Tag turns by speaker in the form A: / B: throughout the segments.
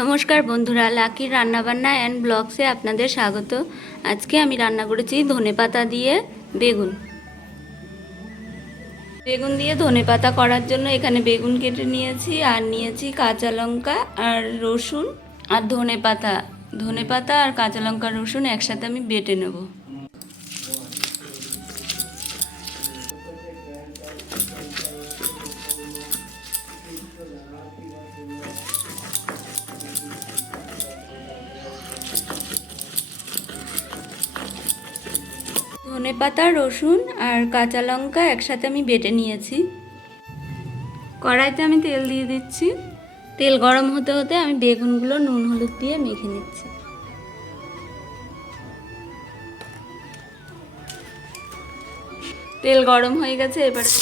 A: নমস্কার বন্ধুরা লাকির রান্নাবান্না অ্যান্ড ব্লগসে আপনাদের স্বাগত। আজকে আমি রান্না করেছি ধনেপাতা দিয়ে বেগুন। বেগুন দিয়ে ধনেপাতা করার জন্য এখানে বেগুন কেটে নিয়েছি, আর নিয়েছি কাঁচা লঙ্কা আর রসুন আর ধনেপাতা ধনেপাতা আর কাঁচা লঙ্কা রসুন একসাথে আমি বেটে নেব। ধনেপাতা, রসুন আর কাঁচা লঙ্কা একসাথে আমি বেটে নিয়েছি। কড়াইতে আমি তেল দিয়ে দিচ্ছি। তেল গরম হতে হতে আমি বেগুনগুলো নুন হলুদ দিয়ে মেখে নিচ্ছি। তেল গরম হয়ে গেছে, এবারে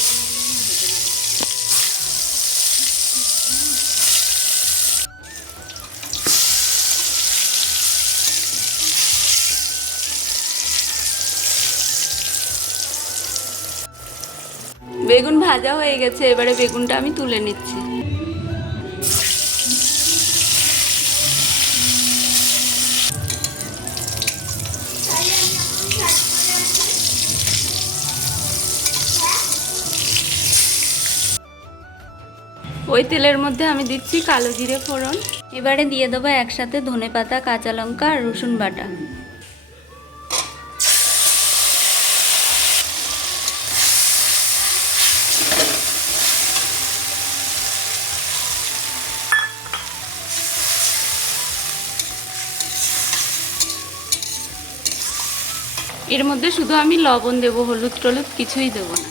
A: বেগুন ভাজা হয়ে গেছে, এবারে বেগুনটা আমি তুলে নিচ্ছি। ওই তেলের মধ্যে আমি দিচ্ছি কালো জিরে ফোড়ন। এবারে দিয়ে দেবো একসাথে ধনে পাতা কাঁচা লঙ্কা আর রসুন বাটা। এর মধ্যে শুধু আমি লবণ দেবো, হলুদ টলুদ কিছুই দেবো না।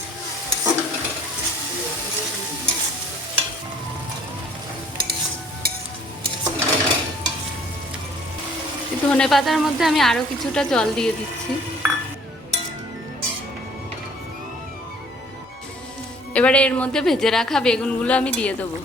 A: ধনে পাতার মধ্যে আমি আরও কিছুটা জল দিয়ে দিচ্ছি। এবারে এর মধ্যে ভেজে রাখা বেগুনগুলো আমি দিয়ে দেবো।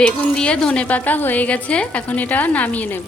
A: বেগুন দিয়ে ধনে পাতা হয়ে গেছে এখন এটা নামিয়ে নেব।